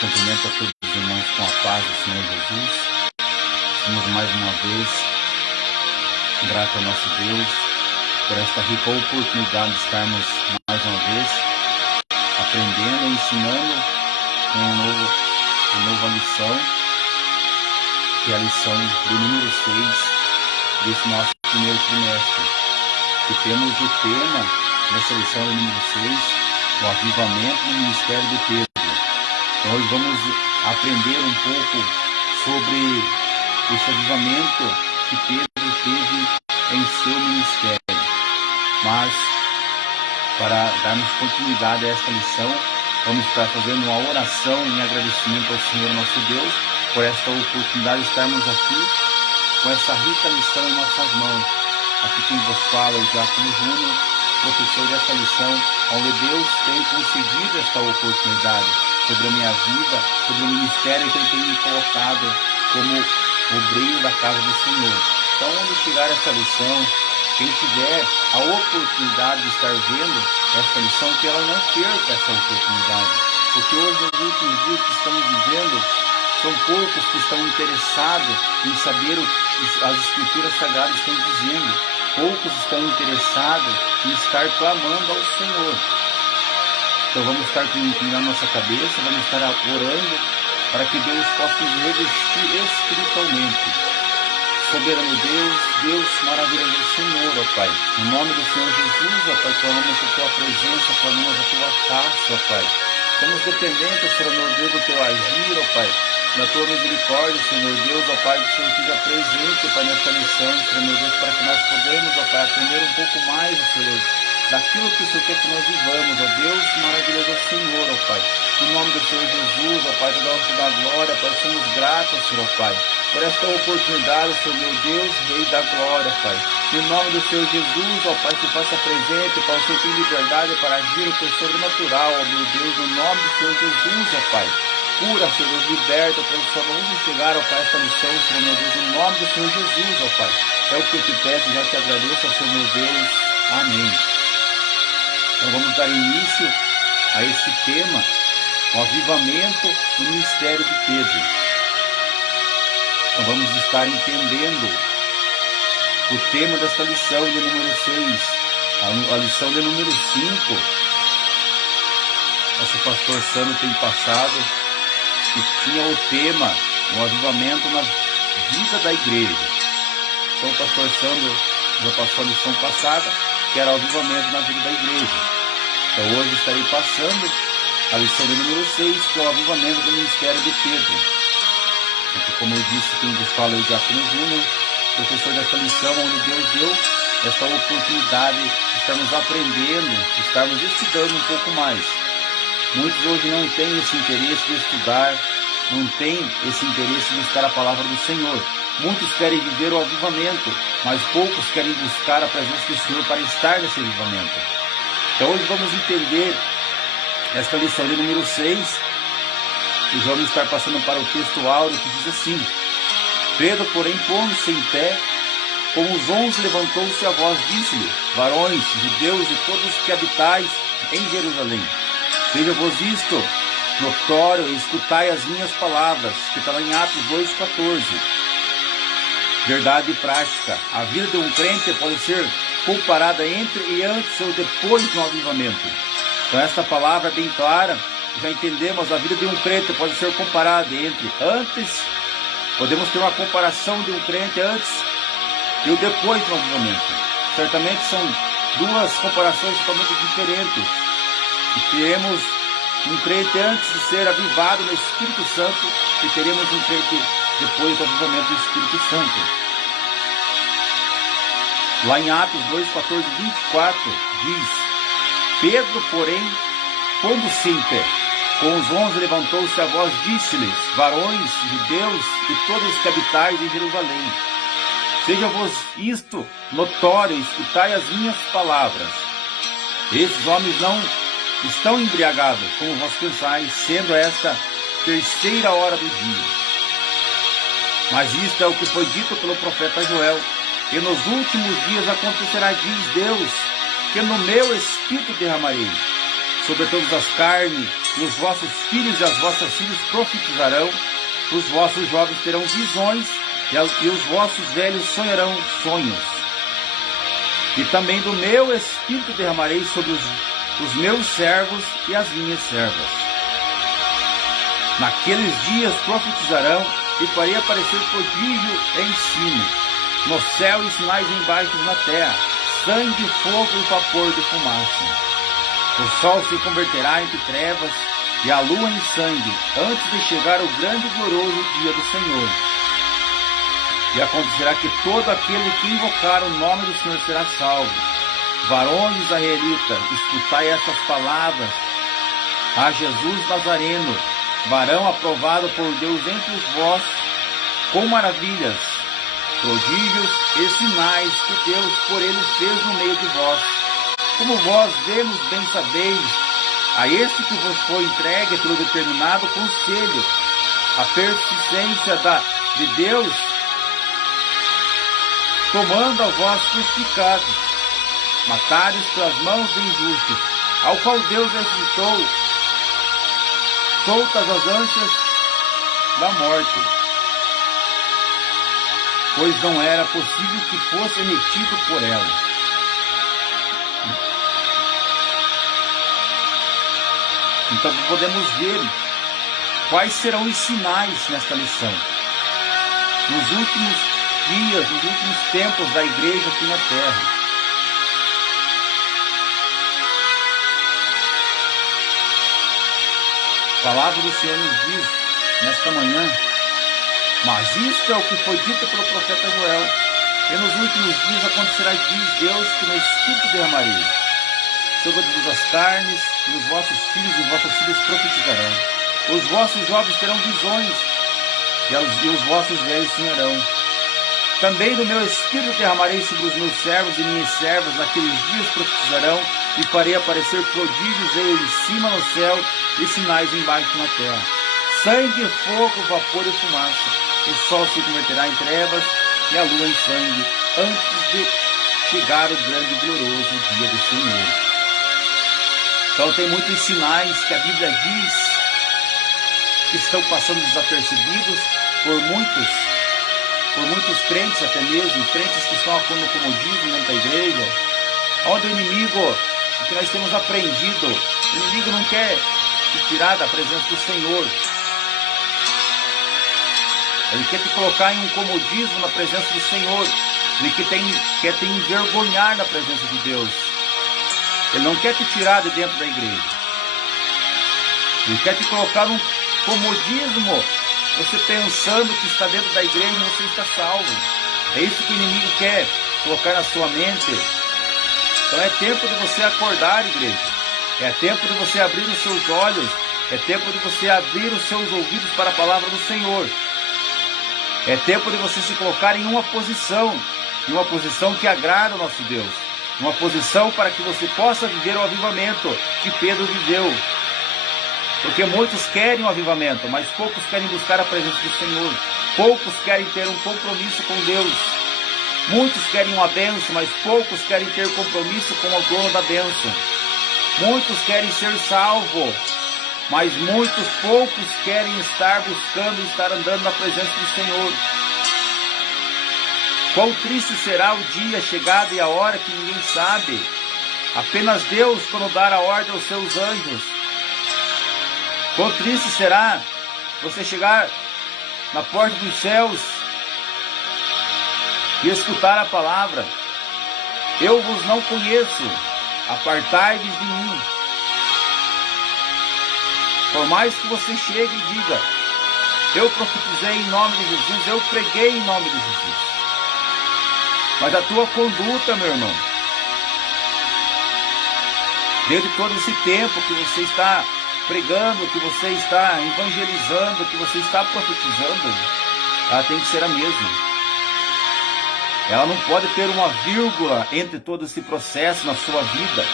Cumprimento a todos os irmãos com a paz do Senhor Jesus. Estamos mais uma vez gratos ao nosso Deus por esta rica oportunidade de estarmos mais uma vez aprendendo e ensinando uma nova lição, que é a lição do número 6 desse nosso primeiro trimestre. E temos o tema dessa lição do número 6, o avivamento no ministério de Pedro. Então hoje vamos aprender um pouco sobre esse avivamento que Pedro teve em seu ministério. Mas, para darmos continuidade a esta lição, vamos estar fazendo uma oração em agradecimento ao Senhor nosso Deus por esta oportunidade de estarmos aqui com essa rica lição em nossas mãos. Aqui quem vos fala é o Diácono Júnior, professor desta lição, onde Deus tem concedido esta oportunidade sobre a minha vida, sobre o ministério que Ele tem me colocado como obreiro da casa do Senhor. Então, onde chegar esta lição, quem tiver a oportunidade de estar vendo esta lição, que ela não perca essa oportunidade. Porque hoje, nos últimos dias que estamos vivendo, são poucos que estão interessados em saber o que as Escrituras Sagradas estão dizendo. Poucos estão interessados em estar clamando ao Senhor. Então vamos estar inclinando nossa cabeça, vamos estar orando para que Deus possa nos revestir espiritualmente. Soberano Deus, Deus maravilhoso Senhor, ó Pai. No nome do Senhor Jesus, ó Pai, clamamos a Tua presença, clamamos a Tua face, ó Pai. Estamos dependentes, Senhor Deus, do Teu agir, ó Pai, da Tua misericórdia, Senhor Deus, ó Pai, que o Senhor esteja presente, Pai, nesta lição, Senhor Deus, para que nós podemos, ó Pai, aprender um pouco mais, Senhor, daquilo que o Senhor quer que nós vivamos, ó Deus, maravilhoso Senhor, ó Pai. No nome do Senhor Jesus, ó Pai, te damos da glória, Pai, somos gratos, Senhor, ó Pai, por esta oportunidade, Senhor meu Deus, Rei da glória, Pai. No nome do Senhor Jesus, ó Pai, se faça presente, Pai, o Senhor tem liberdade para agir o teu sobrenatural, ó meu Deus, no nome do Senhor Jesus, ó Pai. Cura, Senhor Deus, liberta, transforma, onde chegar, ó Pai, esta missão, Senhor meu Deus, no nome do Senhor Jesus, ó Pai. É o que eu te peço e já te agradeço, ó Senhor meu Deus. Amém. Então vamos dar início a esse tema, o avivamento no ministério de Pedro. Então vamos estar entendendo o tema desta lição de número 6, a lição de número 5. Nosso pastor Sano tem passado e tinha o tema, o avivamento na vida da igreja. Então o pastor Sano já passou a lição passada, que era o avivamento na vida da igreja. Então hoje estarei passando a lição de número 6, que é o avivamento do ministério de Pedro. Aqui, como eu disse, quem vos fala é o Diácono Júnior, professor desta lição, onde Deus deu esta oportunidade de estarmos aprendendo, de estarmos estudando um pouco mais. Muitos hoje não têm esse interesse de estudar, não têm esse interesse de buscar a palavra do Senhor. Muitos querem viver o avivamento, mas poucos querem buscar a presença do Senhor para estar nesse avivamento. Então hoje vamos entender esta lição de número 6, e vamos estar passando para o texto áureo que diz assim: Pedro, porém, pondo-se em pé, com os 11 levantou-se a voz, disse-lhe: varões, judeus e todos que habitais em Jerusalém, seja-vos isto notório e escutai as minhas palavras, que está lá em Atos 2,14. Verdade e prática. A vida de um crente pode ser comparada entre e antes ou depois do avivamento. Então esta palavra é bem clara, já entendemos, a vida de um crente pode ser comparada entre antes, podemos ter uma comparação de um crente antes e o depois do avivamento. Certamente são duas comparações totalmente diferentes. E teremos um crente antes de ser avivado no Espírito Santo e teremos um crente depois do avivamento do Espírito Santo. Lá em Atos 2,14, 24, diz: Pedro, porém, pondo-se em pé, com os 11 levantou-se a voz, disse-lhes: varões, judeus e todos que habitais em Jerusalém, seja-vos isto notório, escutai as minhas palavras. Esses homens não estão embriagados, como vós pensais, sendo esta terceira hora do dia. Mas isto é o que foi dito pelo profeta Joel: e nos últimos dias acontecerá, diz Deus, que no meu espírito derramarei sobre todas as carnes, e os vossos filhos e as vossas filhas profetizarão, os vossos jovens terão visões, e os vossos velhos sonharão sonhos. E também do meu Espírito derramarei sobre os meus servos e as minhas servas. Naqueles dias profetizarão, e farei aparecer prodígio em cima, no céu e sinais embaixo na terra, sangue, fogo e vapor de fumaça. O sol se converterá entre trevas e a lua em sangue, antes de chegar o grande e glorioso dia do Senhor. E acontecerá que todo aquele que invocar o nome do Senhor será salvo. Varões israelitas, escutai estas palavras. A Jesus Nazareno, varão aprovado por Deus entre vós, com maravilhas, prodígios e sinais que Deus por ele fez no meio de vós. Como vós vemos bem sabeis, a este que vos foi entregue pelo determinado conselho, a persistência de Deus, tomando a vós crucificados, matares pelas mãos de injustos, ao qual Deus ressuscitou, soltas as ânsias da morte, pois não era possível que fosse retido por ela. Então podemos ver quais serão os sinais nesta lição. Nos últimos dias, nos últimos tempos da igreja aqui na terra. A palavra do Senhor nos diz nesta manhã: mas isto é o que foi dito pelo profeta Joel: e nos últimos dias acontecerá, diz Deus, que no Espírito derramarei sobre todas as carnes, e os vossos filhos e vossas filhas profetizarão. Os vossos jovens terão visões, e os vossos velhos sonharão. Também do meu Espírito derramarei sobre os meus servos e minhas servas, naqueles dias profetizarão, e farei aparecer prodígios em cima no céu, e sinais embaixo na terra: sangue, fogo, vapor e fumaça. O sol se converterá em trevas, e a lua em sangue, antes de chegar o grande e glorioso dia do Senhor. Então tem muitos sinais que a Bíblia diz que estão passando desapercebidos por muitos crentes, até mesmo crentes que estão no comodismo dentro da igreja, onde o inimigo, o que nós temos aprendido, o inimigo não quer te tirar da presença do Senhor. Ele quer te colocar em um comodismo na presença do Senhor. Ele quer te envergonhar na presença de Deus. Ele não quer te tirar de dentro da igreja. Ele quer te colocar num comodismo, você pensando que está dentro da igreja e você está salvo. É isso que o inimigo quer colocar na sua mente. Então é tempo de você acordar, igreja. É tempo de você abrir os seus olhos. É tempo de você abrir os seus ouvidos para a palavra do Senhor. É tempo de você se colocar em uma posição que agrada ao nosso Deus. Uma posição para que você possa viver o avivamento que Pedro viveu. Porque muitos querem um avivamento, mas poucos querem buscar a presença do Senhor. Poucos querem ter um compromisso com Deus. Muitos querem uma bênção, mas poucos querem ter compromisso com o dono da bênção. Muitos querem ser salvos, mas poucos querem estar buscando, estar andando na presença do Senhor. Quão triste será o dia, chegada e a hora que ninguém sabe. Apenas Deus, quando dar a ordem aos seus anjos. Quão triste será você chegar na porta dos céus e escutar a palavra: eu vos não conheço, apartai-vos de mim. Por mais que você chegue e diga: eu profetizei em nome de Jesus, eu preguei em nome de Jesus, mas a tua conduta, meu irmão, desde todo esse tempo que você está pregando, que você está evangelizando, que você está profetizando, ela tem que ser a mesma. Ela não pode ter uma vírgula entre todo esse processo na sua vida.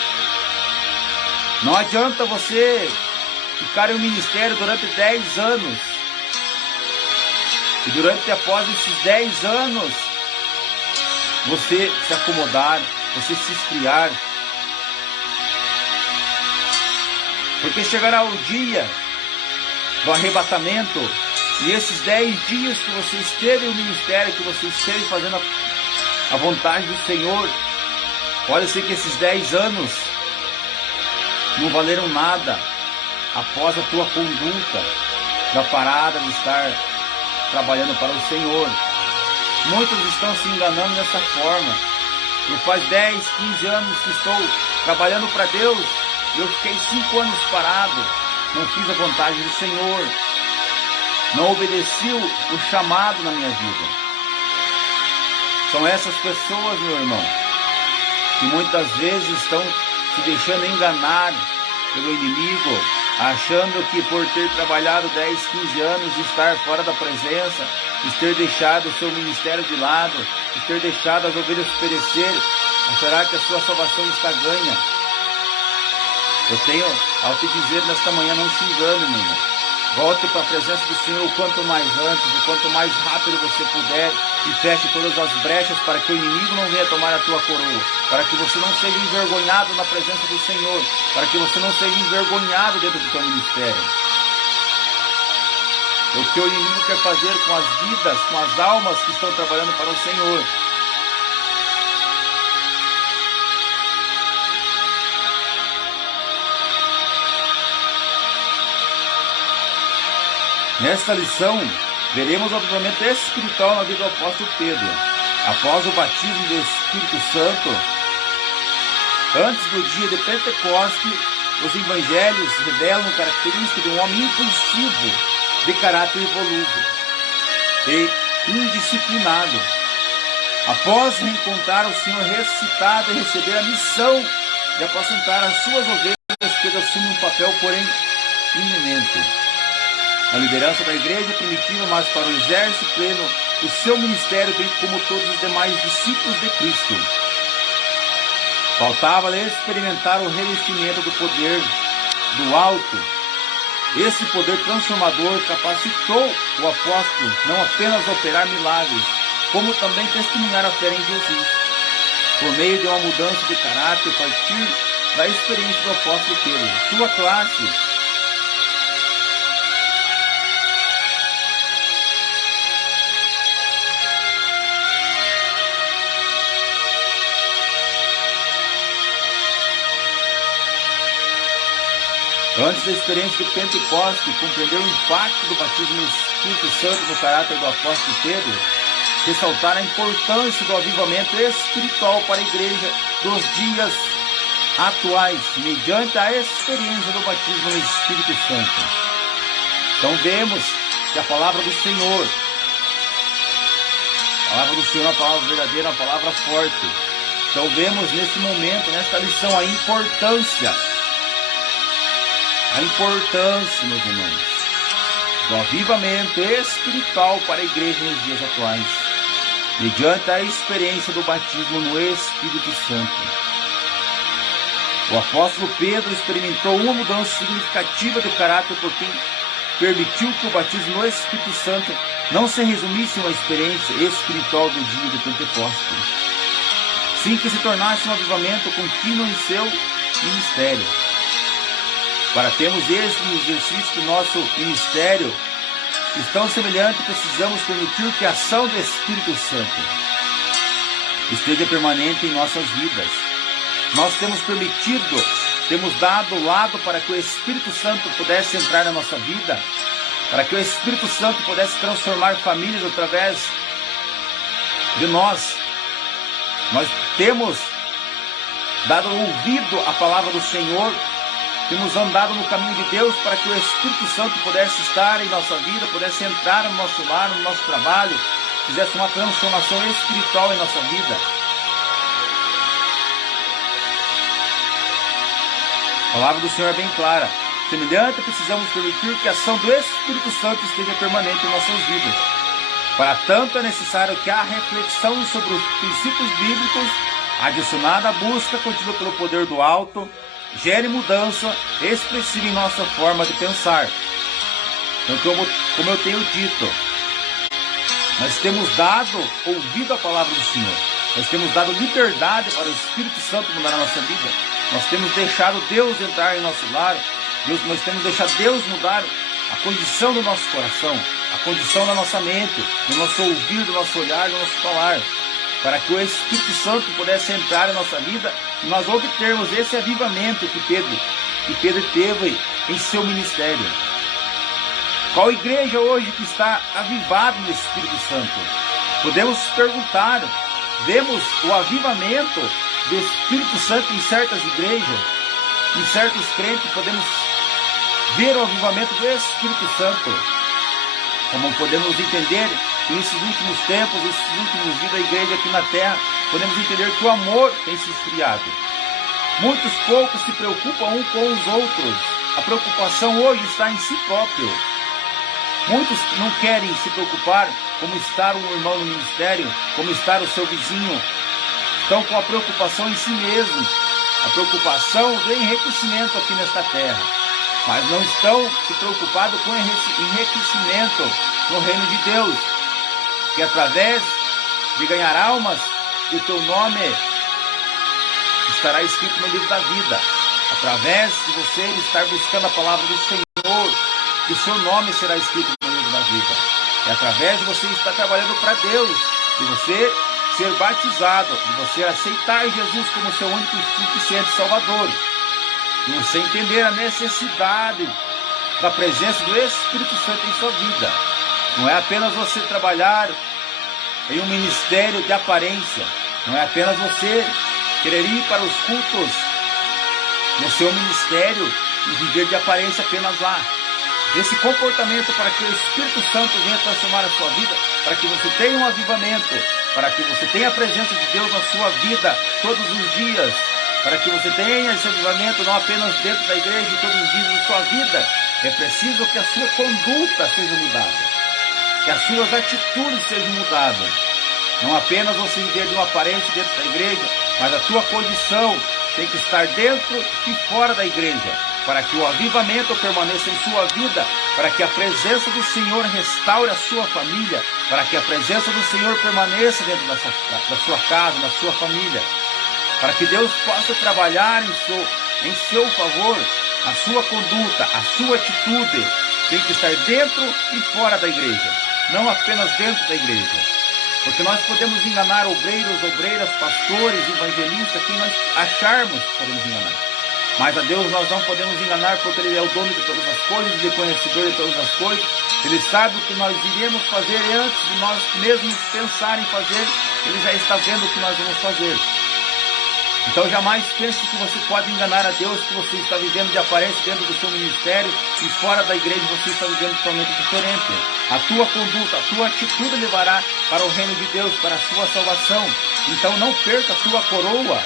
Não adianta você ficar em um ministério durante 10 anos e após esses 10 anos você se acomodar, você se esfriar. Porque chegará o dia do arrebatamento, e esses 10 dias que você esteve no ministério, que você esteve fazendo a vontade do Senhor, pode ser que esses 10 anos não valeram nada após a tua conduta da parada de estar trabalhando para o Senhor. Muitos estão se enganando dessa forma. Eu faz 10, 15 anos que estou trabalhando para Deus, eu fiquei 5 anos parado, não fiz a vontade do Senhor, não obedeci o chamado na minha vida. São essas pessoas, meu irmão, que muitas vezes estão se deixando enganar pelo inimigo, achando que por ter trabalhado 10, 15 anos e estar fora da presença, e ter deixado o seu ministério de lado, e ter deixado as ovelhas perecer, achará que a sua salvação está ganha. Eu tenho ao te dizer nesta manhã, não se engane, meu irmão. Volte para a presença do Senhor o quanto mais antes, o quanto mais rápido você puder, e feche todas as brechas para que o inimigo não venha tomar a tua coroa, para que você não seja envergonhado na presença do Senhor, para que você não seja envergonhado dentro do teu ministério. O que o inimigo quer fazer com as vidas, com as almas que estão trabalhando para o Senhor. Nesta lição, veremos o avivamento espiritual na vida do apóstolo Pedro. Após o batismo do Espírito Santo, antes do dia de Pentecoste, os evangelhos revelam características de um homem impulsivo, de caráter volúvel e indisciplinado. Após reencontrar o Senhor ressuscitado e receber a missão de apacentar as suas ovelhas, Pedro assume um papel, porém, iminente na liderança da igreja primitiva, mas para o exército pleno do seu ministério, bem como todos os demais discípulos de Cristo. Faltava-lhe experimentar o revestimento do poder do alto. Esse poder transformador capacitou o apóstolo não apenas a operar milagres, como também testemunhar a fé em Jesus, por meio de uma mudança de caráter a partir da experiência do apóstolo Pedro. Sua classe antes da experiência de Pentecoste, compreender o impacto do batismo no Espírito Santo no caráter do apóstolo Pedro, ressaltar a importância do avivamento espiritual para a igreja dos dias atuais, mediante a experiência do batismo no Espírito Santo. Então vemos que a palavra do Senhor é uma palavra verdadeira, uma palavra forte. Então vemos nesse momento, nesta lição, a importância, meus irmãos, do avivamento espiritual para a igreja nos dias atuais, mediante a experiência do batismo no Espírito Santo. O apóstolo Pedro experimentou uma mudança significativa de caráter por quem permitiu que o batismo no Espírito Santo não se resumisse em uma experiência espiritual do dia de Pentecoste, sim que se tornasse um avivamento contínuo em seu ministério. Para termos êxito no exercício do nosso ministério tão semelhante, precisamos permitir que a ação do Espírito Santo esteja permanente em nossas vidas. Nós temos dado lado para que o Espírito Santo pudesse entrar na nossa vida, para que o Espírito Santo pudesse transformar famílias através de nós. Nós temos dado ouvido à palavra do Senhor, temos andado no caminho de Deus para que o Espírito Santo pudesse estar em nossa vida, pudesse entrar no nosso lar, no nosso trabalho, fizesse uma transformação espiritual em nossa vida. A palavra do Senhor é bem clara. Semelhante, precisamos permitir que a ação do Espírito Santo esteja permanente em nossas vidas. Para tanto, é necessário que a reflexão sobre os princípios bíblicos, adicionada à busca contínua pelo poder do alto, gere mudança expressiva em nossa forma de pensar. Então, como eu tenho dito, nós temos dado ouvido à palavra do Senhor. Nós temos dado liberdade para o Espírito Santo mudar a nossa vida. Nós temos deixado Deus entrar em nosso lar. Nós temos que deixar Deus mudar a condição do nosso coração, a condição da nossa mente, do nosso ouvir, do nosso olhar, do nosso falar, para que o Espírito Santo pudesse entrar na nossa vida e nós obtermos esse avivamento que Pedro teve em seu ministério. Qual igreja hoje que está avivada no Espírito Santo? Podemos perguntar, vemos o avivamento do Espírito Santo em certas igrejas, em certos crentes, podemos ver o avivamento do Espírito Santo. Como podemos entender nesses últimos tempos, nesses últimos dias da igreja aqui na terra, podemos entender que o amor tem se esfriado. Muitos poucos se preocupam um com os outros. A preocupação hoje está em si próprio. Muitos não querem se preocupar como estar um irmão no ministério, como estar o seu vizinho. Estão com a preocupação em si mesmo, a preocupação do enriquecimento aqui nesta terra. Mas não estão se preocupados com o enriquecimento no reino de Deus, que através de ganhar almas, o teu nome estará escrito no livro da vida. Através de você estar buscando a palavra do Senhor, que o seu nome será escrito no livro da vida. É através de você estar trabalhando para Deus, de você ser batizado, de você aceitar Jesus como seu único e suficiente Salvador, de você entender a necessidade da presença do Espírito Santo em sua vida. Não é apenas você trabalhar em um ministério de aparência, não é apenas você querer ir para os cultos no seu ministério e viver de aparência apenas lá. Esse comportamento para que o Espírito Santo venha transformar a sua vida, para que você tenha um avivamento, para que você tenha a presença de Deus na sua vida todos os dias, para que você tenha esse avivamento não apenas dentro da igreja e todos os dias de sua vida. É preciso que a sua conduta seja mudada, que as suas atitudes sejam mudadas. Não apenas você viver de uma aparência dentro da igreja, mas a tua condição tem que estar dentro e fora da igreja, para que o avivamento permaneça em sua vida, para que a presença do Senhor restaure a sua família, para que a presença do Senhor permaneça dentro da sua casa, da sua família, para que Deus possa trabalhar em seu favor. A sua conduta, a sua atitude tem que estar dentro e fora da igreja, não apenas dentro da igreja. Porque nós podemos enganar obreiros, obreiras, pastores, evangelistas, quem nós acharmos que podemos enganar. Mas a Deus nós não podemos enganar, porque Ele é o dono de todas as coisas, Ele é conhecedor de todas as coisas. Ele sabe o que nós iremos fazer antes de nós mesmos pensar em fazer. Ele já está vendo o que nós vamos fazer. Então jamais pense que você pode enganar a Deus, que você está vivendo de aparência dentro do seu ministério e fora da igreja você está vivendo totalmente diferente. A tua conduta, a tua atitude levará para o reino de Deus, para a sua salvação. Então não perca a tua coroa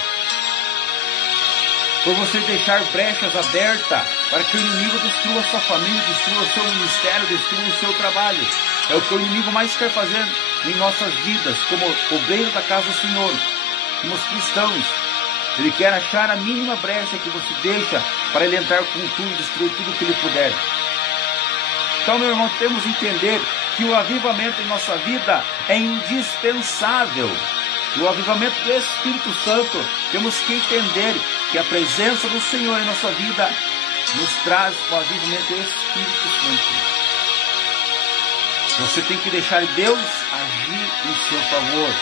por você deixar brechas abertas para que o inimigo destrua a sua família, destrua o seu ministério, destrua o seu trabalho. É o que o inimigo mais quer fazer em nossas vidas, como obreiro da casa do Senhor, como os cristãos. Ele quer achar a mínima brecha que você deixa para ele entrar com tudo, destruir tudo que ele puder. Então, meu irmão, temos que entender que o avivamento em nossa vida é indispensável. O avivamento do Espírito Santo, temos que entender que a presença do Senhor em nossa vida nos traz o avivamento do Espírito Santo. Você tem que deixar Deus agir em seu favor.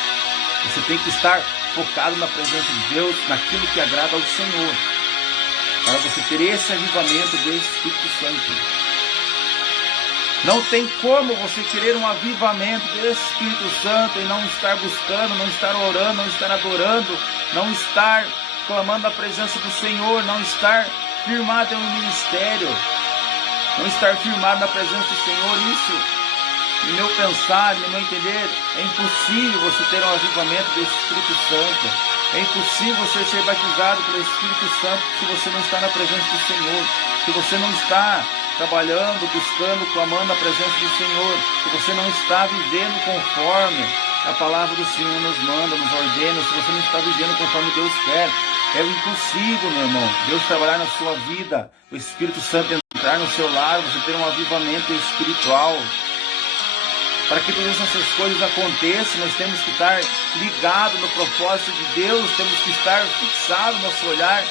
Você tem que estar focado na presença de Deus, naquilo que agrada ao Senhor, para você ter esse avivamento do Espírito Santo. Não tem como você querer um avivamento do Espírito Santo e não estar buscando, não estar orando, não estar adorando, não estar clamando a presença do Senhor, não estar firmado em um ministério, não estar firmado na presença do Senhor. Isso, no meu pensar, no meu entender, é impossível você ter um avivamento do Espírito Santo. É impossível você ser batizado pelo Espírito Santo se você não está na presença do Senhor, se você não está trabalhando, buscando, clamando a presença do Senhor, se você não está vivendo conforme a palavra do Senhor nos manda, nos ordena, se você não está vivendo conforme Deus quer. É impossível, meu irmão, Deus trabalhar na sua vida, o Espírito Santo entrar no seu lar, você ter um avivamento espiritual. Para que todas essas coisas aconteçam, nós temos que estar ligados no propósito de Deus, temos que estar fixados nosso olhar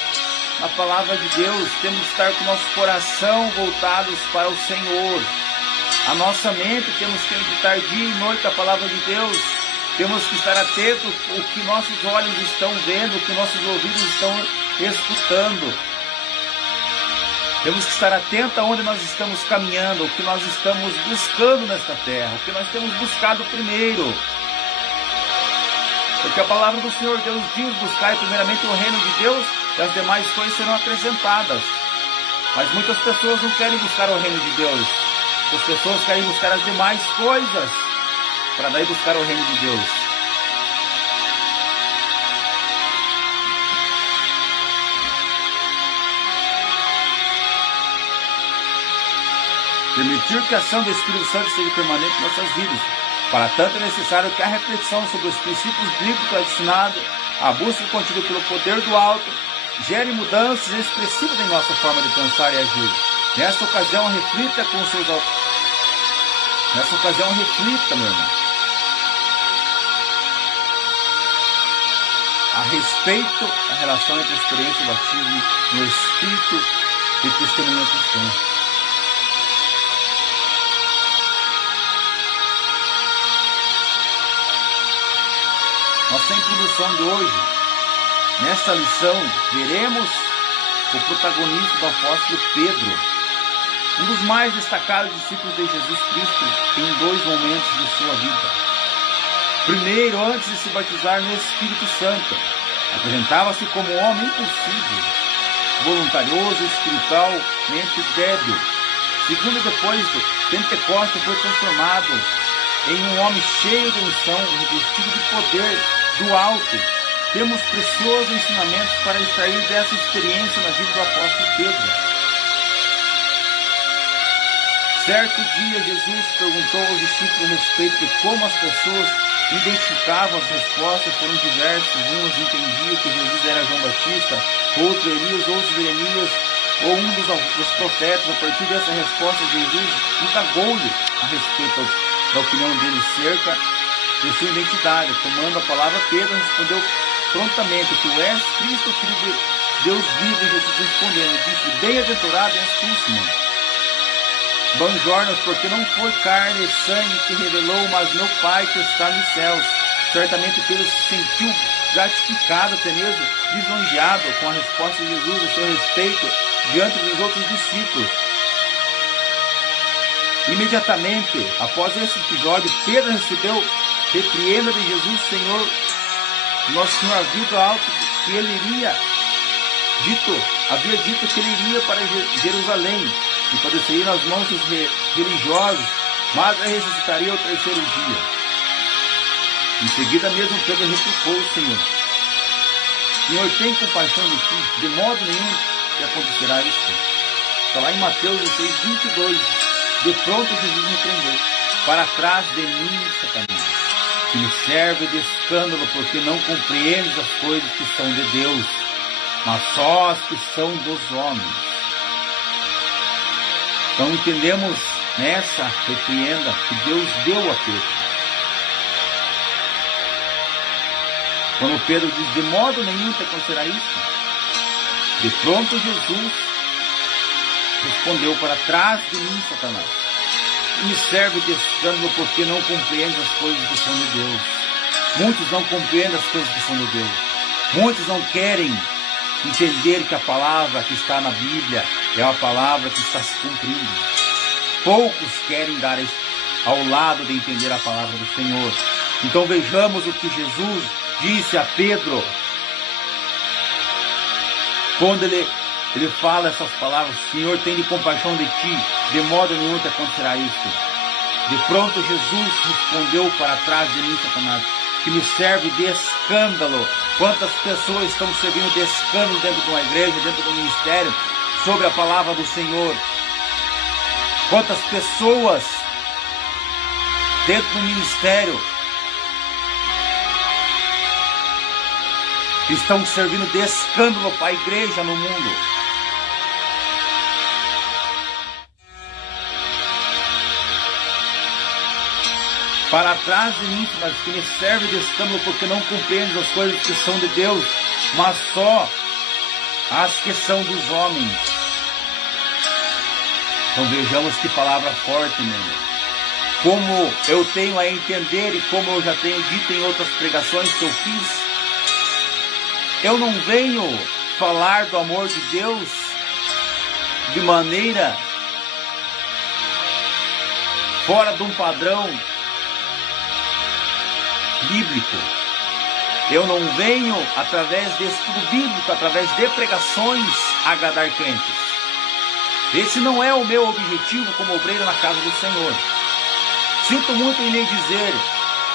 na palavra de Deus, temos que estar com o nosso coração voltados para o Senhor. A nossa mente, temos que meditar dia e noite a palavra de Deus. Temos que estar atentos ao que nossos olhos estão vendo, o que nossos ouvidos estão escutando. Temos que estar atentos aonde nós estamos caminhando, o que nós estamos buscando nesta terra, o que nós temos buscado primeiro. Porque a palavra do Senhor Deus diz: buscai primeiramente o reino de Deus e as demais coisas serão acrescentadas. Mas muitas pessoas não querem buscar o reino de Deus. As pessoas querem buscar as demais coisas para daí buscar o reino de Deus. Permitir que a ação do Espírito Santo seja permanente em nossas vidas. Para tanto é necessário que a reflexão sobre os princípios bíblicos adicionados, a busca contida pelo poder do alto, gere mudanças expressivas em nossa forma de pensar e agir. Nesta ocasião, reflita com seus... Nessa ocasião, reflita, meu irmão, a respeito da relação entre a experiência do batismo no Espírito e testemunho cristão. Nossa introdução de hoje, nesta lição, veremos o protagonista do apóstolo Pedro, um dos mais destacados discípulos de Jesus Cristo em dois momentos de sua vida. Primeiro, antes de se batizar no Espírito Santo, apresentava-se como um homem impulsivo, voluntarioso e espiritualmente débil. Segundo, depois do Pentecostes, foi transformado em um homem cheio de unção, revestido de poder do alto. Temos preciosos ensinamentos para extrair dessa experiência na vida do apóstolo Pedro. Certo dia, Jesus perguntou aos discípulos a respeito de como as pessoas identificavam as respostas. Foram diversos. Uns entendiam que Jesus era João Batista, outros Elias, outros Jeremias, ou um dos profetas. A partir dessa resposta, Jesus indagou-lhe a respeito da opinião dele cerca de sua identidade. Tomando a palavra, Pedro respondeu prontamente: Tu és Cristo, Filho de Deus vivo. E Jesus respondendo, disse: Bem-aventurado és tu, Simão Banjornas, porque não foi carne e sangue que revelou, mas meu Pai que está nos céus. Certamente Pedro se sentiu gratificado, até mesmo lisonjeado com a resposta de Jesus a seu respeito diante dos outros discípulos. Imediatamente após esse episódio, Pedro recebeu repreenda de Jesus. Senhor, nosso Senhor havia dito alto que ele havia dito que ele iria para Jerusalém e padeceria nas mãos dos religiosos, mas ressuscitaria ao terceiro dia. Em seguida mesmo Pedro replicou: Senhor, tem compaixão de ti, de modo nenhum que acontecerá isso. Está lá em Mateus 16, 22. De pronto Jesus me prendeu: Para trás de mim, Satanás, que me serve de escândalo, porque não compreendes as coisas que são de Deus, mas só as que são dos homens. Então entendemos nessa repreenda que Deus deu a Pedro. Quando Pedro diz: De modo nenhum te acontecerá isso, de pronto Jesus respondeu: Para trás de mim, Satanás, que me serve de escândalo, porque não compreendes as coisas que são de Deus. Muitos não compreendem as coisas que são de Deus. Muitos não querem entender que a palavra que está na Bíblia é a palavra que está se cumprindo. Poucos querem dar ao lado de entender a palavra do Senhor. Então vejamos o que Jesus disse a Pedro quando ele fala essas palavras: Senhor, tenha compaixão de ti, de modo nenhum te acontecerá isto. De pronto Jesus respondeu: Para trás de mim, Satanás, que me serve de escândalo. Quantas pessoas estão servindo de escândalo dentro de uma igreja, dentro do ministério, sobre a palavra do Senhor? Quantas pessoas dentro do ministério estão servindo de escândalo para a igreja no mundo? Para trás de mim, mas que me serve de escândalo, porque não compreendes as coisas que são de Deus, mas só às que são dos homens. Então vejamos que palavra forte, meu irmão. Como eu tenho a entender e como eu já tenho dito em outras pregações que eu fiz, eu não venho falar do amor de Deus de maneira fora de um padrão bíblico. Eu não venho através de estudo bíblico, através de pregações, agradar crentes. Esse não é o meu objetivo como obreiro na casa do Senhor. Sinto muito em lhe dizer,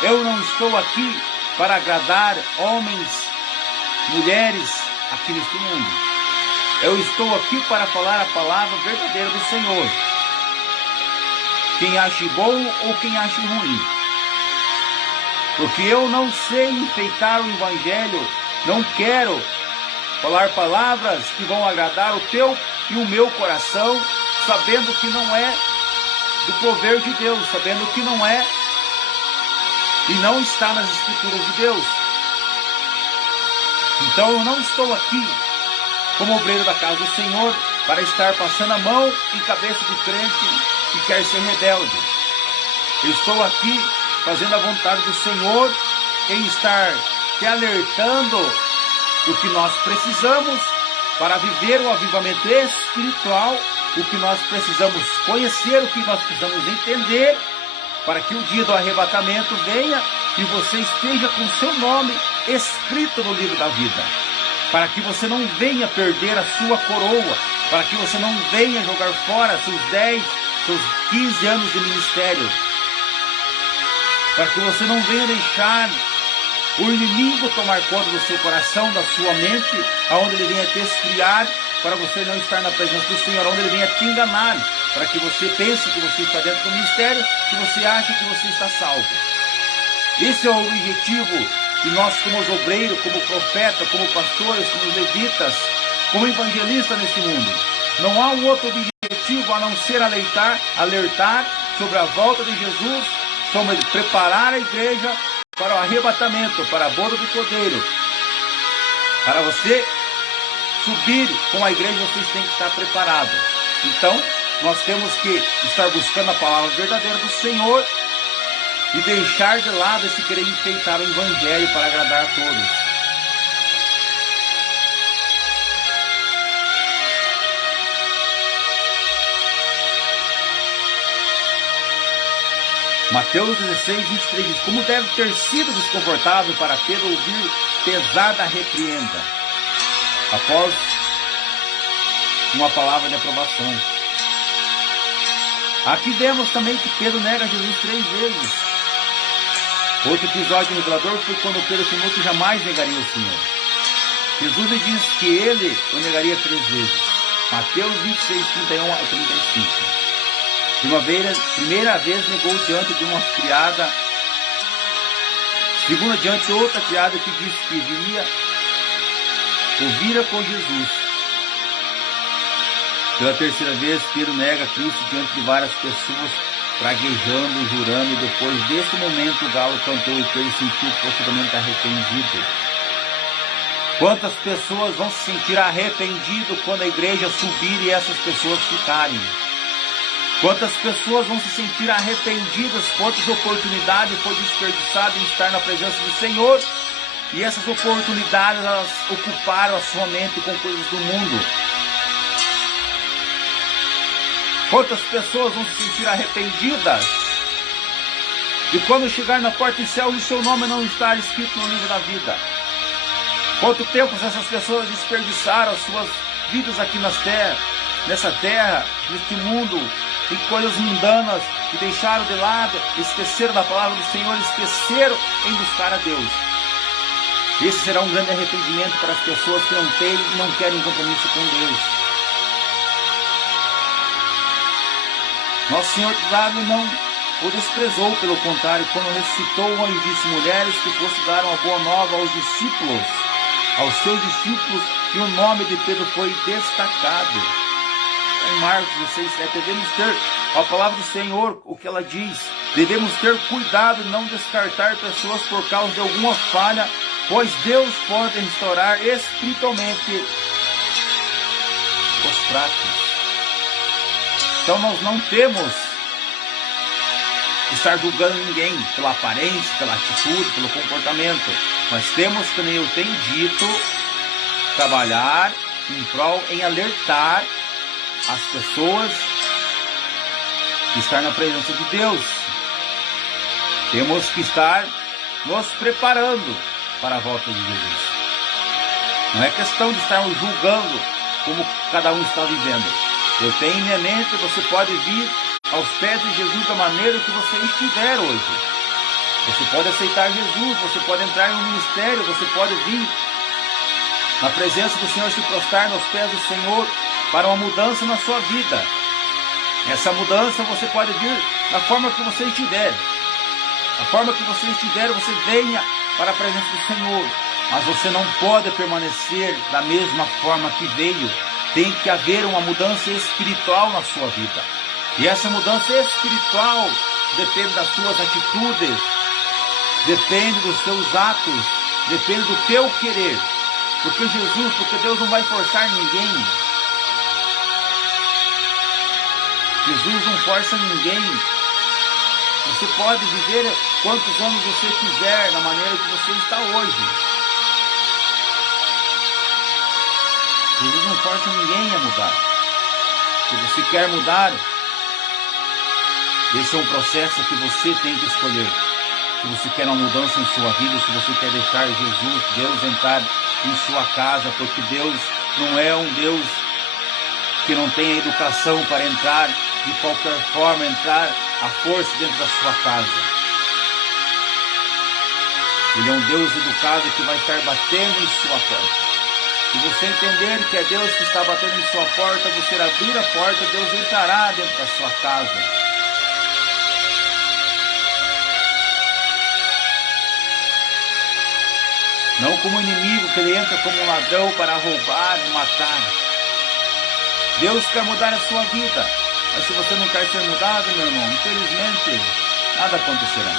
eu não estou aqui para agradar homens, mulheres aqui neste mundo. Eu estou aqui para falar a palavra verdadeira do Senhor. Quem ache bom ou quem ache ruim. Porque eu não sei enfeitar o evangelho, não quero falar palavras que vão agradar o teu e o meu coração, sabendo que não é do poder de Deus, sabendo que não é e não está nas escrituras de Deus. Então eu não estou aqui como obreiro da casa do Senhor para estar passando a mão em cabeça de crente que quer ser rebelde. Eu estou aqui fazendo a vontade do Senhor em estar te alertando do que nós precisamos para viver o avivamento espiritual, o que nós precisamos conhecer, o que nós precisamos entender, para que o dia do arrebatamento venha e você esteja com seu nome escrito no livro da vida, para que você não venha perder a sua coroa, para que você não venha jogar fora seus 10, seus 15 anos de ministério, para que você não venha deixar o inimigo tomar conta do seu coração, da sua mente, aonde ele venha te esfriar, para você não estar na presença do Senhor, onde ele venha te enganar, para que você pense que você está dentro do ministério, que você acha que você está salvo. Esse é o objetivo, e nós como obreiros, como profeta, como pastores, como levitas, como evangelistas neste mundo, não há um outro objetivo a não ser alertar sobre a volta de Jesus, sobre preparar a igreja para o arrebatamento, para a boda do Cordeiro. Para você subir com a igreja, vocês têm que estar preparados. Então, nós temos que estar buscando a palavra verdadeira do Senhor e deixar de lado esse querer enfeitar o evangelho para agradar a todos. Mateus 16, 23 diz, como deve ter sido desconfortável para Pedro ouvir pesada repreenda, após uma palavra de aprovação. Aqui vemos também que Pedro nega Jesus 3 vezes. Outro episódio revelador foi quando Pedro afirmou que jamais negaria o Senhor. Jesus lhe disse que ele o negaria 3 vezes. Mateus 26, 31 a 35. Primeira vez negou diante de uma criada, segunda diante de outra criada que disse que ouvira com Jesus. Pela terceira vez, Pedro nega Cristo diante de várias pessoas, praguejando, jurando, e depois desse momento o galo cantou e Pedro sentiu profundamente arrependido. Quantas pessoas vão se sentir arrependidas quando a igreja subir e essas pessoas ficarem? Quantas pessoas vão se sentir arrependidas, quantas oportunidades foi desperdiçada em estar na presença do Senhor, e essas oportunidades elas ocuparam a sua mente com coisas do mundo. Quantas pessoas vão se sentir arrependidas, e quando chegar na porta do céu, o seu nome não estar escrito no livro da vida. Quanto tempo essas pessoas desperdiçaram as suas vidas aqui nessa terra, neste mundo, em coisas mundanas, e deixaram de lado, esqueceram da palavra do Senhor, esqueceram em buscar a Deus. Esse será um grande arrependimento para as pessoas que não têm e não querem compromisso com Deus. Nosso Senhor não o desprezou, pelo contrário, quando ressuscitou o anjo disse, mulheres, que fosse dar uma boa nova aos seus discípulos, e o nome de Pedro foi destacado. Em Marcos 16, 7, devemos ter a palavra do Senhor, o que ela diz, devemos ter cuidado e não descartar pessoas por causa de alguma falha, pois Deus pode restaurar espiritualmente fracos. Então nós não temos que estar julgando ninguém pela aparência, pela atitude, pelo comportamento. Nós temos, como eu tenho dito, trabalhar em alertar as pessoas que estão na presença de Deus. Temos que estar nos preparando para a volta de Jesus. Não é questão de estarmos julgando como cada um está vivendo. Eu tenho em minha mente, você pode vir aos pés de Jesus da maneira que você estiver hoje. Você pode aceitar Jesus, você pode entrar em um ministério, você pode vir na presença do Senhor, se prostrar nos pés do Senhor para uma mudança na sua vida. Essa mudança você pode vir da forma que você estiver. Da forma que você estiver, você venha para a presença do Senhor. Mas você não pode permanecer da mesma forma que veio. Tem que haver uma mudança espiritual na sua vida. E essa mudança espiritual depende das suas atitudes, depende dos seus atos, depende do teu querer. Porque Deus não vai forçar ninguém. Jesus não força ninguém. Você pode viver quantos anos você quiser, da maneira que você está hoje. Jesus não força ninguém a mudar. Se você quer mudar, esse é um processo que você tem que escolher. Se você quer uma mudança em sua vida, se você quer deixar Deus entrar em sua casa, porque Deus não é um Deus que não tem educação para entrar de qualquer forma, entrar à força dentro da sua casa. Ele é um Deus educado que vai estar batendo em sua porta. Se você entender que é Deus que está batendo em sua porta, você abrir a porta, Deus entrará dentro da sua casa. Não como inimigo, que ele entra como um ladrão para roubar e matar. Deus quer mudar a sua vida. Mas se você não quer ser mudado, meu irmão, infelizmente, nada acontecerá.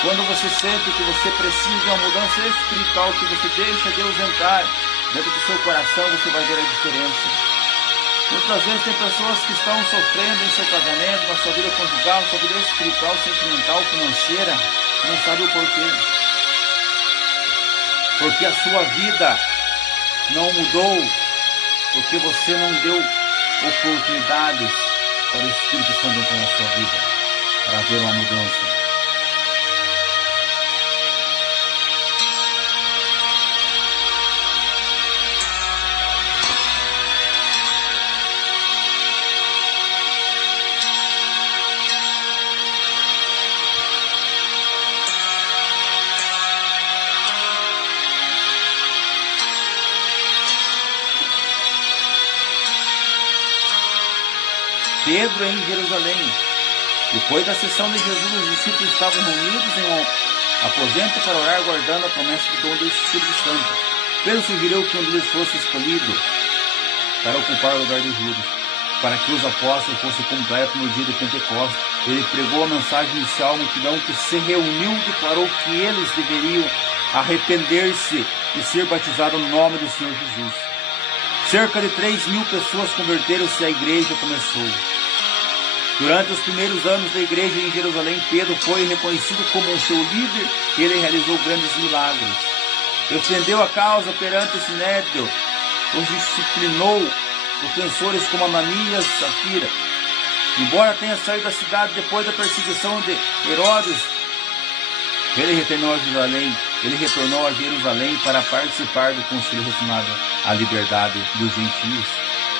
Quando você sente que você precisa de uma mudança espiritual, que você deixa Deus entrar dentro do seu coração, você vai ver a diferença. Muitas vezes tem pessoas que estão sofrendo em seu casamento, na sua vida conjugal, na sua vida espiritual, sentimental, financeira, não sabe o porquê. Porque a sua vida não mudou, porque você não deu oportunidades para o Espírito Santo entrar na sua vida, para haver uma mudança. Pedro em Jerusalém. Depois da sessão de Jesus, os discípulos estavam reunidos em um aposento para orar, guardando a promessa do dom do Espírito Santo. Pedro sugeriu que um deles fosse escolhido para ocupar o lugar de Judas, para que os apóstolos fossem completos no dia de Pentecostes. Ele pregou a mensagem inicial à multidão, que se reuniu e declarou que eles deveriam arrepender-se e ser batizados no nome do Senhor Jesus. Cerca de 3.000 pessoas converteram-se e a igreja começou. Durante os primeiros anos da igreja em Jerusalém, Pedro foi reconhecido como o seu líder e ele realizou grandes milagres. Defendeu a causa perante o Sinédrio, os disciplinou ofensores como Ananias e Safira. Embora tenha saído da cidade depois da perseguição de Herodes, ele retornou a Jerusalém para participar do concílio relacionado à liberdade dos gentios.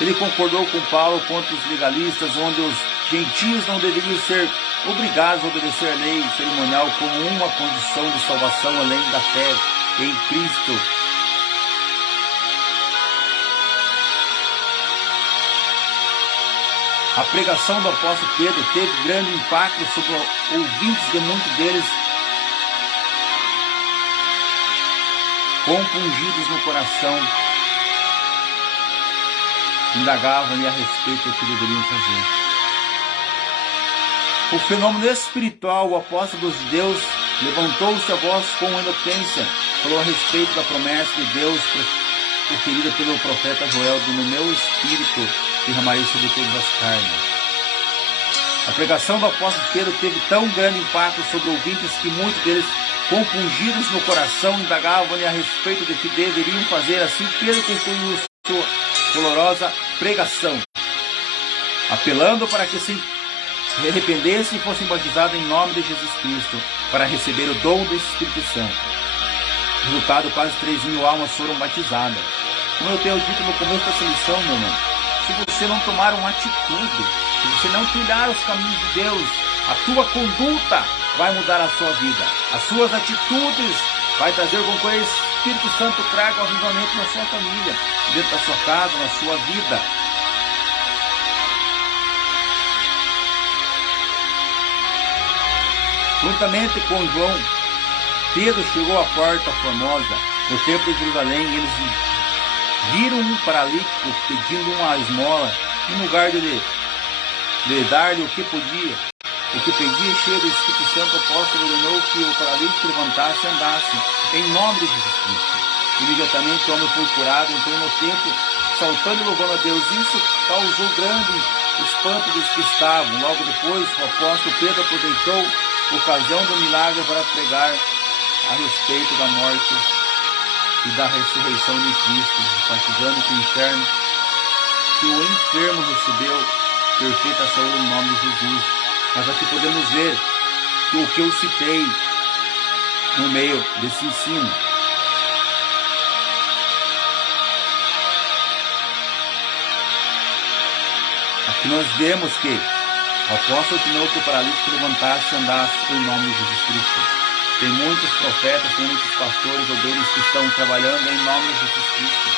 Ele concordou com Paulo contra os legalistas, onde os gentios não deveriam ser obrigados a obedecer à lei cerimonial como uma condição de salvação além da fé em Cristo. A pregação do apóstolo Pedro teve grande impacto sobre os ouvintes de muitos deles, compungidos no coração, indagavam-lhe a respeito do que deveriam fazer. O fenômeno espiritual, o apóstolo dos judeus levantou-se a voz com eloquência, falou a respeito da promessa de Deus referida pelo profeta Joel, no meu espírito derramarei sobre todas as carnes. A pregação do apóstolo Pedro teve tão grande impacto sobre ouvintes que muitos deles, compungidos no coração, indagavam-lhe a respeito de que deveriam fazer. Assim, Pedro concluiu sua dolorosa pregação, apelando para que se arrependessem e fossem batizados em nome de Jesus Cristo, para receber o dom do Espírito Santo. Resultado, quase 3.000 almas foram batizadas. Como eu tenho dito no começo dessa lição, meu irmão, se você não tomar uma atitude, se você não trilhar os caminhos de Deus, a tua conduta vai mudar a sua vida. As suas atitudes vai trazer com que o Espírito Santo traga o avivamento na sua família, dentro da sua casa, na sua vida. Juntamente com João, Pedro chegou à porta formosa no templo de Jerusalém e eles viram um paralítico pedindo uma esmola. Em lugar de dar-lhe o que pedia, cheio do Espírito Santo, o apóstolo ordenou que o paralítico levantasse e andasse, em nome de Jesus Cristo. Imediatamente o homem foi curado, entrou no templo, saltando e louvando a Deus. Isso causou grande espanto dos que estavam. Logo depois, o apóstolo Pedro aproveitou a ocasião do milagre para pregar a respeito da morte e da ressurreição de Cristo, enfatizando que o inferno, que o enfermo recebeu perfeita saúde no nome de Jesus. Mas aqui podemos ver que o que eu citei no meio desse ensino, aqui nós vemos que o apóstolo ordenou que o paralítico levantasse e andasse em nome de Jesus Cristo. Tem muitos profetas, tem muitos pastores, obreiros que estão trabalhando em nome de Jesus Cristo.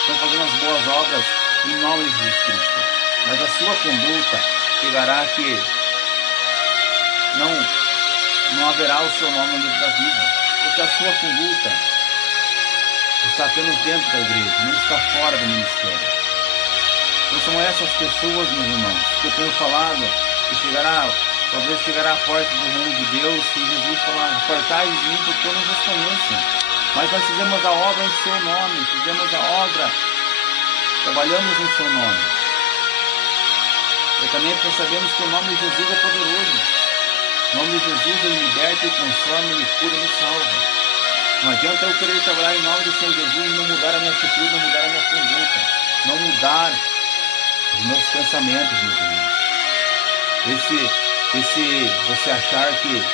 Estão fazendo as boas obras em nome de Jesus Cristo. Mas a sua conduta chegará que não haverá o seu nome no livro da vida. Porque a sua conduta está apenas dentro da igreja, não está fora do ministério. Então são essas pessoas, meus irmãos, que eu tenho falado, que talvez chegará à porta do reino de Deus e Jesus falar: apartai de mim porque eu não vos conheço. Mas nós fizemos a obra em seu nome, fizemos a obra, trabalhamos em seu nome. E também nós sabemos que o nome de Jesus é poderoso. O nome de Jesus ele liberta, ele transforma, ele cura, ele salva. Não adianta eu querer trabalhar em nome do Senhor Jesus e não mudar a minha atitude, não mudar a minha conduta, não mudar os meus pensamentos, meus irmãos. Você achar que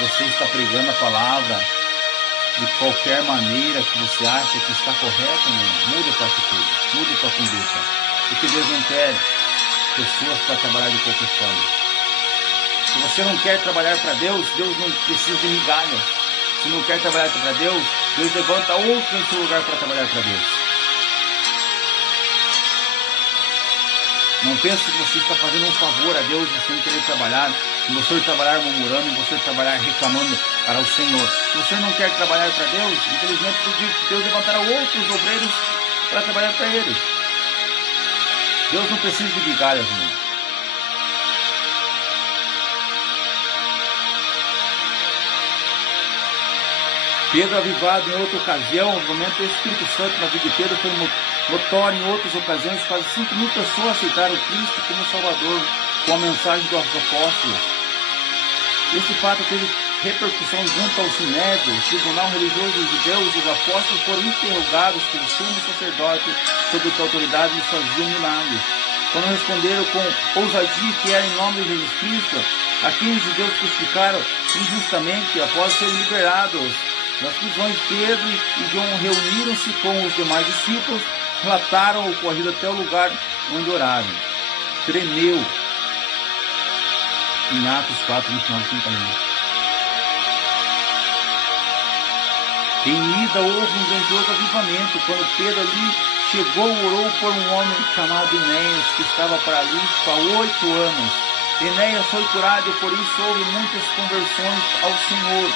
você está pregando a palavra de qualquer maneira que você acha que está correta, não. Muda a tua atitude, muda a tua conduta. Porque Deus não quer pessoas para trabalhar de qualquer forma. Se você não quer trabalhar para Deus, Deus não precisa de migalhas. Se não quer trabalhar para Deus, Deus levanta outro em seu lugar para trabalhar para Deus. Não pense que você está fazendo um favor a Deus, você não querer trabalhar, e você trabalhar murmurando, e você trabalhar reclamando para o Senhor. Se você não quer trabalhar para Deus, infelizmente eu digo que Deus levantará outros obreiros para trabalhar para Ele. Deus não precisa de migalhas, irmão. Pedro, avivado em outra ocasião, o momento do Espírito Santo na vida de Pedro foi notório em outras ocasiões. Quase 5.000 pessoas aceitaram Cristo como Salvador com a mensagem dos apóstolos. Esse fato teve repercussão junto ao Sinédrio, o tribunal religioso dos judeus. Os apóstolos foram interrogados pelo sumo sacerdote sobre que autoridade lhes faziam milagres. Quando responderam com ousadia que era em nome de Jesus Cristo, aqui os judeus crucificaram injustamente após serem liberados nas prisões. Pedro e João reuniram-se com os demais discípulos, relataram o ocorrido até o lugar onde oraram. Tremeu. Em Atos 4, 29, 31. Em Lida houve um grandioso avivamento. Quando Pedro ali chegou, orou por um homem chamado Enéas, que estava paralítico há 8 anos. Enéas foi curado e por isso houve muitas conversões ao Senhor.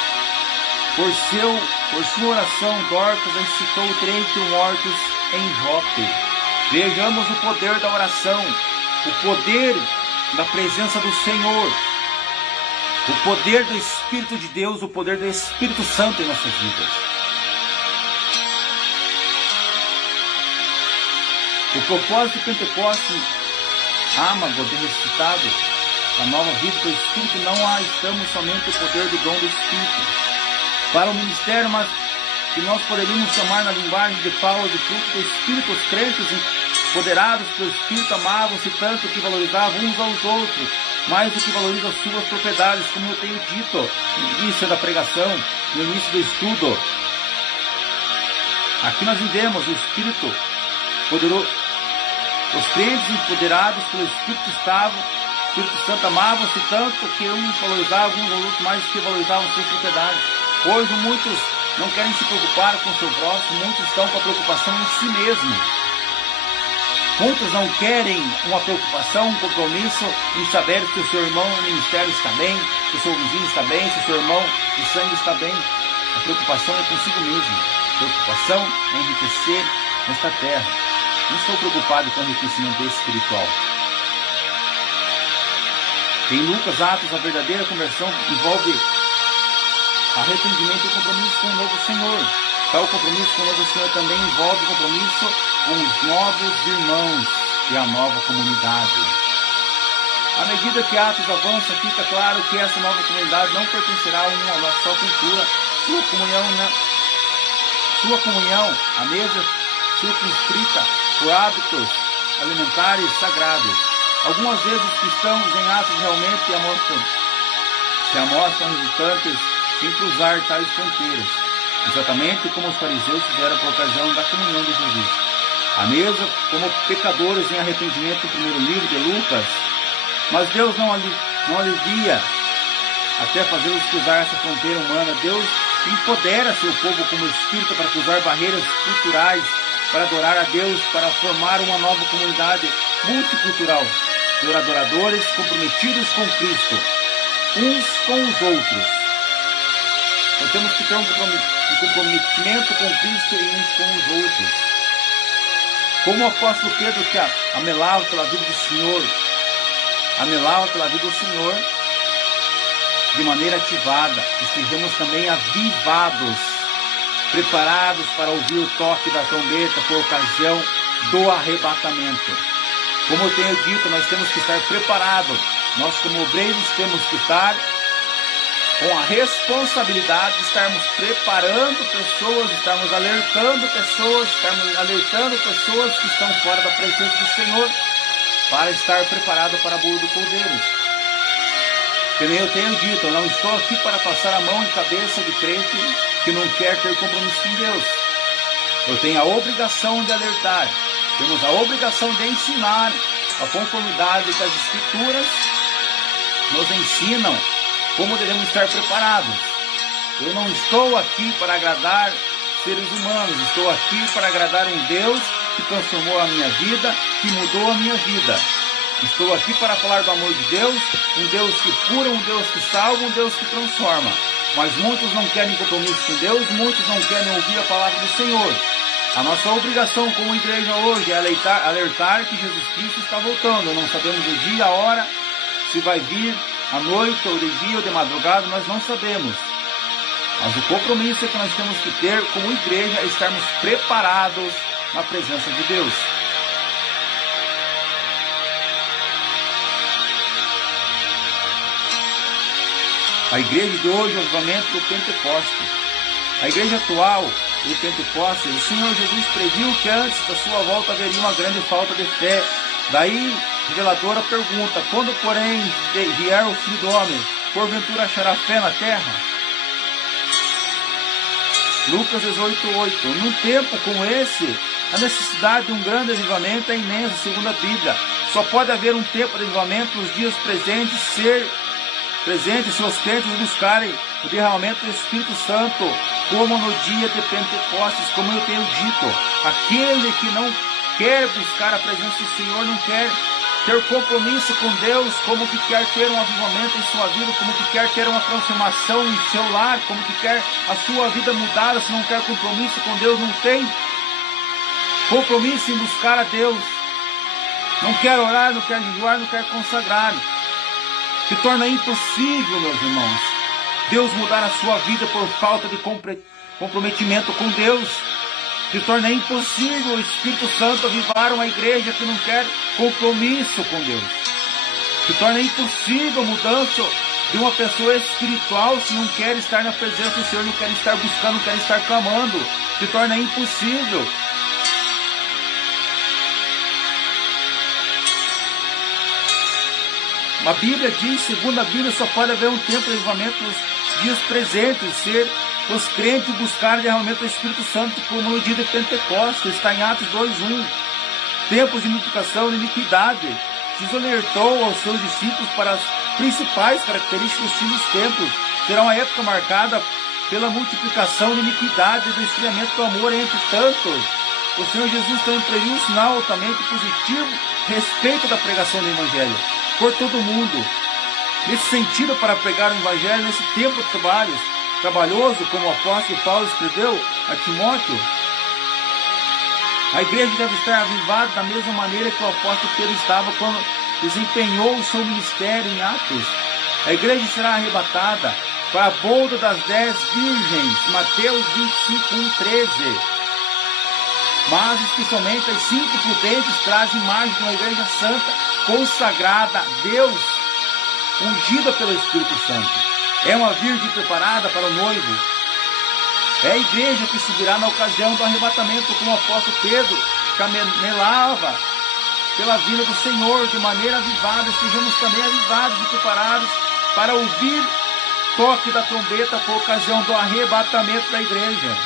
Por sua oração, Dorcas ressuscitou 31 mortos em Jope. Vejamos o poder da oração, o poder da presença do Senhor, o poder do Espírito de Deus, o poder do Espírito Santo em nossas vidas. O propósito de Pentecostes, âmago de ressuscitado, a nova vida do Espírito, não há, estamos somente o poder do dom do Espírito. Para o ministério, mas que nós poderíamos chamar na linguagem de Paulo de fruto do Espírito, os crentes empoderados pelo Espírito amavam-se tanto que valorizavam uns aos outros, mais do que valorizam as suas propriedades, como eu tenho dito no início da pregação, no início do estudo. Aqui nós vivemos o Espírito poderoso. Os crentes empoderados pelo Espírito o Espírito Santo amavam-se tanto que uns valorizavam uns aos outros mais do que valorizavam suas propriedades. Hoje muitos não querem se preocupar com o seu próximo, muitos estão com a preocupação em si mesmo. Muitos não querem uma preocupação, um compromisso em saber se o seu irmão no ministério está bem, se o seu vizinho está bem, se o seu irmão de sangue está bem. A preocupação é consigo mesmo. A preocupação é enriquecer nesta terra. Não estou preocupado com o enriquecimento espiritual. Em Lucas, Atos, a verdadeira conversão envolve arrependimento e compromisso com o novo Senhor. Tal compromisso com o novo Senhor também envolve compromisso com os novos irmãos e a nova comunidade. À medida que Atos avança, fica claro que essa nova comunidade não pertencerá a uma só cultura. Sua comunhão, a mesa circunscrita por hábitos alimentares sagrados. Algumas vezes os cristãos em Atos realmente se amostram resultantes em cruzar tais fronteiras, exatamente como os fariseus fizeram por ocasião da comunhão de Jesus. A mesa como pecadores em arrependimento no primeiro livro de Lucas, mas Deus não alivia até fazê-los cruzar essa fronteira humana. Deus empodera seu povo como espírito para cruzar barreiras culturais, para adorar a Deus, para formar uma nova comunidade multicultural de adoradores comprometidos com Cristo, uns com os outros. Nós temos que ter um comprometimento com Cristo e uns com os outros. Como o apóstolo Pedro, que amelava pela vida do Senhor, de maneira ativada, estejamos também avivados, preparados para ouvir o toque da trombeta por ocasião do arrebatamento. Como eu tenho dito, nós temos que estar preparados. Nós, como obreiros, temos que estar com a responsabilidade de estarmos preparando pessoas, estarmos alertando pessoas que estão fora da presença do Senhor, para estar preparado para a boa do Cordeiro. Que nem eu tenho dito, eu não estou aqui para passar a mão em cabeça de crente que não quer ter compromisso com Deus. Eu tenho a obrigação de alertar, temos a obrigação de ensinar a conformidade que as Escrituras nos ensinam como devemos estar preparados. Eu não estou aqui para agradar seres humanos, estou aqui para agradar um Deus que transformou a minha vida, que mudou a minha vida. Estou aqui para falar do amor de Deus, um Deus que cura, um Deus que salva, um Deus que transforma. Mas muitos não querem compromisso com Deus, muitos não querem ouvir a palavra do Senhor. A nossa obrigação como igreja hoje é alertar que Jesus Cristo está voltando. Não sabemos o dia, a hora, se vai vir à noite, ou de dia, ou de madrugada, nós não sabemos. Mas o compromisso que nós temos que ter como igreja é estarmos preparados na presença de Deus. A igreja de hoje é o avivamento do Pentecoste. A igreja atual do Pentecoste, o Senhor Jesus previu que antes da sua volta haveria uma grande falta de fé. Daí, reveladora pergunta: quando, porém, vier o Filho do Homem, porventura achará fé na terra? Lucas 18:8. Num tempo como esse, a necessidade de um grande avivamento é imensa, segundo a Bíblia. Só pode haver um tempo de avivamento nos dias presentes, se os crentes buscarem o derramamento do Espírito Santo, como no dia de Pentecostes, como eu tenho dito. Aquele que não quer buscar a presença do Senhor, não quer ter compromisso com Deus, como que quer ter um avivamento em sua vida, como que quer ter uma transformação em seu lar, como que quer a sua vida mudada, se não quer compromisso com Deus, não tem compromisso em buscar a Deus, não quer orar, não quer jejuar, não quer consagrar. Se torna impossível, meus irmãos, Deus mudar a sua vida por falta de comprometimento com Deus. Se torna impossível o Espírito Santo avivar uma igreja que não quer compromisso com Deus. Se torna impossível a mudança de uma pessoa espiritual se não quer estar na presença do Senhor, não quer estar buscando, não quer estar clamando. Se torna impossível. A Bíblia diz, segundo a Bíblia, só pode haver um tempo de avivamento nos dias presentes, ser os crentes buscarem o derramamento do Espírito Santo como no dia de Pentecostes, está em Atos 2:1. Tempos de multiplicação e iniquidade. Jesus alertou aos seus discípulos para as principais características dos fins dos tempos. Será uma época marcada pela multiplicação de iniquidade e do esfriamento do amor entre tantos. O Senhor Jesus também previu um sinal altamente positivo a respeito da pregação do Evangelho por todo mundo. Nesse sentido, para pregar o Evangelho nesse tempo de trabalhoso, como o apóstolo Paulo escreveu a Timóteo, a igreja deve estar avivada da mesma maneira que o apóstolo Pedro estava quando desempenhou o seu ministério em Atos. A igreja será arrebatada para a bolda das 10 virgens, Mateus 25:13. Mas especialmente as 5 prudentes trazem imagem de uma igreja santa, consagrada a Deus, ungida pelo Espírito Santo. É uma virgem preparada para o noivo. É a igreja que subirá na ocasião do arrebatamento, como o apóstolo Pedro caminhava pela vinda do Senhor de maneira avivada. Estejamos também avivados e preparados para ouvir toque da trombeta por ocasião do arrebatamento da igreja.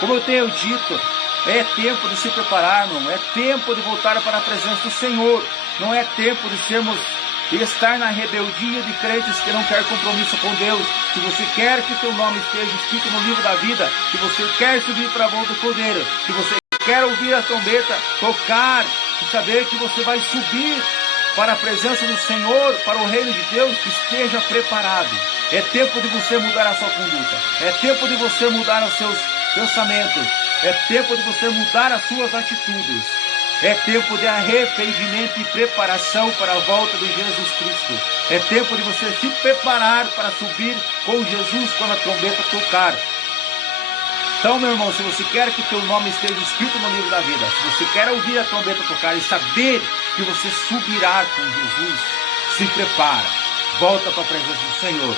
Como eu tenho dito, é tempo de se preparar, não é tempo de voltar para a presença do Senhor. Não é tempo de estar na rebeldia de crentes que não querem compromisso com Deus. Se você quer que teu nome esteja escrito no livro da vida, se você quer subir para a mão do Cordeiro, se você quer ouvir a trombeta tocar e saber que você vai subir para a presença do Senhor, para o reino de Deus, esteja preparado. É tempo de você mudar a sua conduta. É tempo de você mudar os seus pensamentos. É tempo de você mudar as suas atitudes. É tempo de arrependimento e preparação para a volta de Jesus Cristo. É tempo de você se preparar para subir com Jesus quando a trombeta tocar. Então, meu irmão, se você quer que teu nome esteja escrito no livro da vida, se você quer ouvir a trombeta tocar e saber que você subirá com Jesus, se prepara. Volta para a presença do Senhor.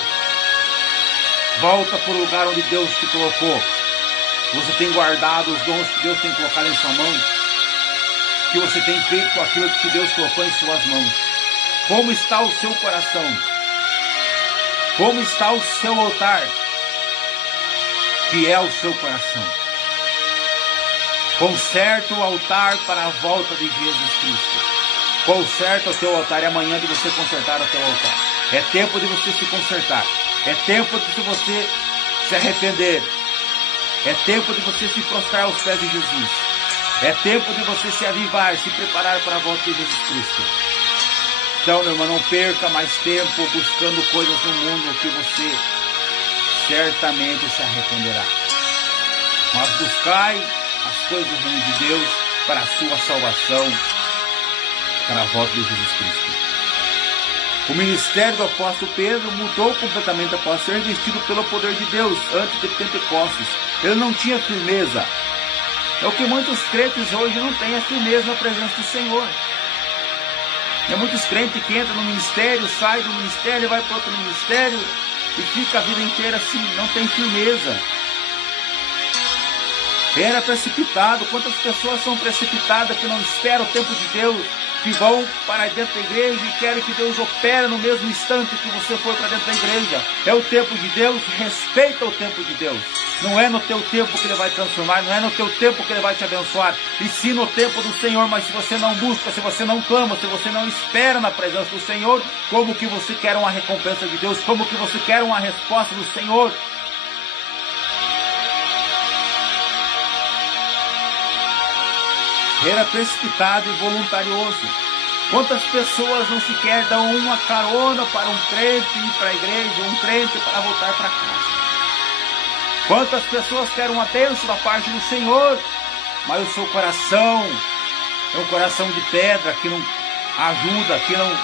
Volta para o lugar onde Deus te colocou. Você tem guardado os dons que Deus tem colocado em sua mão? Que você tem feito com aquilo que Deus colocou em suas mãos? Como está o seu coração? Como está o seu altar? Que é o seu coração. Conserte o altar para a volta de Jesus Cristo. Conserte o teu altar. É amanhã de você consertar o teu altar. É tempo de você se consertar. É tempo de você se arrepender. É tempo de você se prostrar aos pés de Jesus. É tempo de você se avivar, se preparar para a volta de Jesus Cristo. Então, meu irmão, não perca mais tempo buscando coisas no mundo que você certamente se arrependerá. Mas buscai as coisas do reino de Deus para a sua salvação, para a volta de Jesus Cristo. O ministério do apóstolo Pedro mudou completamente após ser vestido pelo poder de Deus antes de Pentecostes. Ele não tinha firmeza. É o que muitos crentes hoje não têm, a firmeza na presença do Senhor. É muitos crentes que entram no ministério, saem do ministério, vai para outro ministério e fica a vida inteira assim, não tem firmeza. Era precipitado. Quantas pessoas são precipitadas que não esperam o tempo de Deus, que vão para dentro da igreja e querem que Deus opere no mesmo instante que você for para dentro da igreja? É o tempo de Deus, respeita o tempo de Deus. Não é no teu tempo que Ele vai transformar, não é no teu tempo que Ele vai te abençoar, e sim no tempo do Senhor. Mas se você não busca, se você não clama, se você não espera na presença do Senhor, como que você quer uma recompensa de Deus? Como que você quer uma resposta do Senhor? Era precipitado e voluntarioso. Quantas pessoas não sequer dão uma carona para um crente ir para a igreja, um crente para voltar para casa? Quantas pessoas querem uma bênção da parte do Senhor, mas o seu coração é um coração de pedra que não ajuda, que não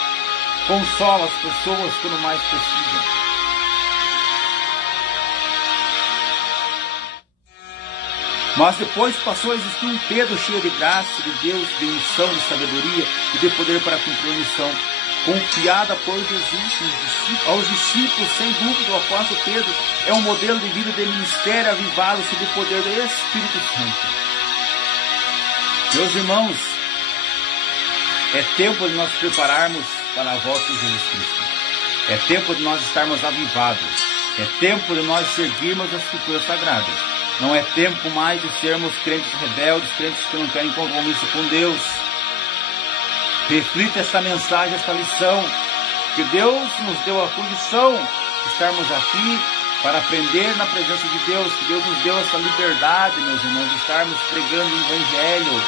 consola as pessoas quando mais precisam. Mas depois passou a existir um Pedro cheio de graça de Deus, de unção, de sabedoria e de poder para cumprir a missão confiada por Jesus aos discípulos. Sem dúvida, o apóstolo Pedro é um modelo de vida de ministério avivado sob o poder do Espírito Santo. Meus irmãos, é tempo de nós prepararmos para a volta de Jesus Cristo. É tempo de nós estarmos avivados. É tempo de nós seguirmos as Escrituras Sagradas. Não é tempo mais de sermos crentes rebeldes, crentes que não querem compromisso com Deus. Reflita esta mensagem, esta lição, que Deus nos deu a condição de estarmos aqui para aprender na presença de Deus, que Deus nos deu essa liberdade, meus irmãos, de estarmos pregando o Evangelho.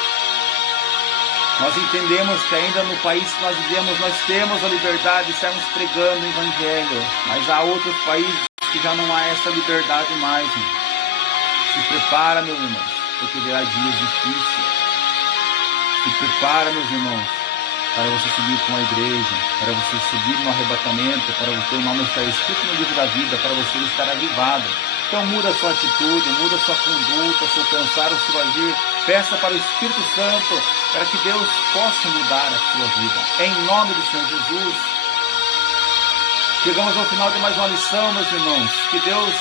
Nós entendemos que ainda no país que nós vivemos, nós temos a liberdade de estarmos pregando o Evangelho, mas há outros países que já não há essa liberdade mais. Se prepara, meus irmãos, porque virá dias difíceis. Se prepara, meus irmãos, para você subir com a igreja, para você subir no arrebatamento, para o teu nome estar escrito no livro da vida, para você estar avivado. Então muda a sua atitude, muda a sua conduta, o seu pensar, o seu agir. Peça para o Espírito Santo, para que Deus possa mudar a sua vida. Em nome do Senhor Jesus. Chegamos ao final de mais uma lição, meus irmãos. Que Deus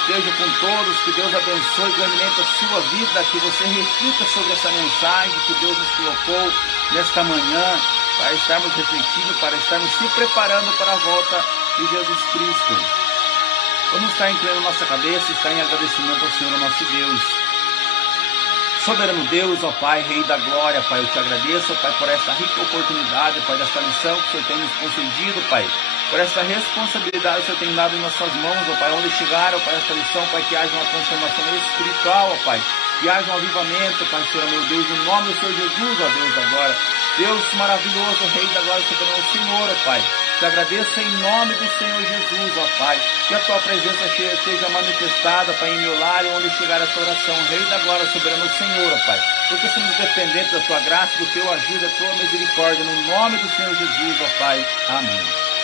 esteja com todos, que Deus abençoe grandemente a sua vida, que você reflita sobre essa mensagem que Deus nos colocou nesta manhã, para estarmos refletindo, para estarmos se preparando para a volta de Jesus Cristo. Vamos estar inclinando nossa cabeça e estar em agradecimento ao Senhor, nosso Deus. Soberano Deus, ó Pai, Rei da Glória, Pai, eu te agradeço, ó Pai, por esta rica oportunidade, Pai, desta lição que o Senhor tem nos concedido, Pai, por esta responsabilidade que o Senhor tem dado em nossas mãos, ó Pai, onde chegar, ó Pai, esta lição, Pai, que haja uma transformação espiritual, ó Pai, que haja um avivamento, Pai, Senhor, meu Deus, no nome do Senhor Jesus, ó Deus, agora. Deus maravilhoso, Rei da Glória, soberano Senhor, ó Pai. Te agradeço em nome do Senhor Jesus, ó Pai, que a Tua presença seja manifestada, Pai, em meu lar e onde chegar esta oração, Rei da Glória, soberano Senhor, ó Pai, porque somos dependentes da Tua graça, do Teu agir, da Tua misericórdia, no nome do Senhor Jesus, ó Pai. Amém.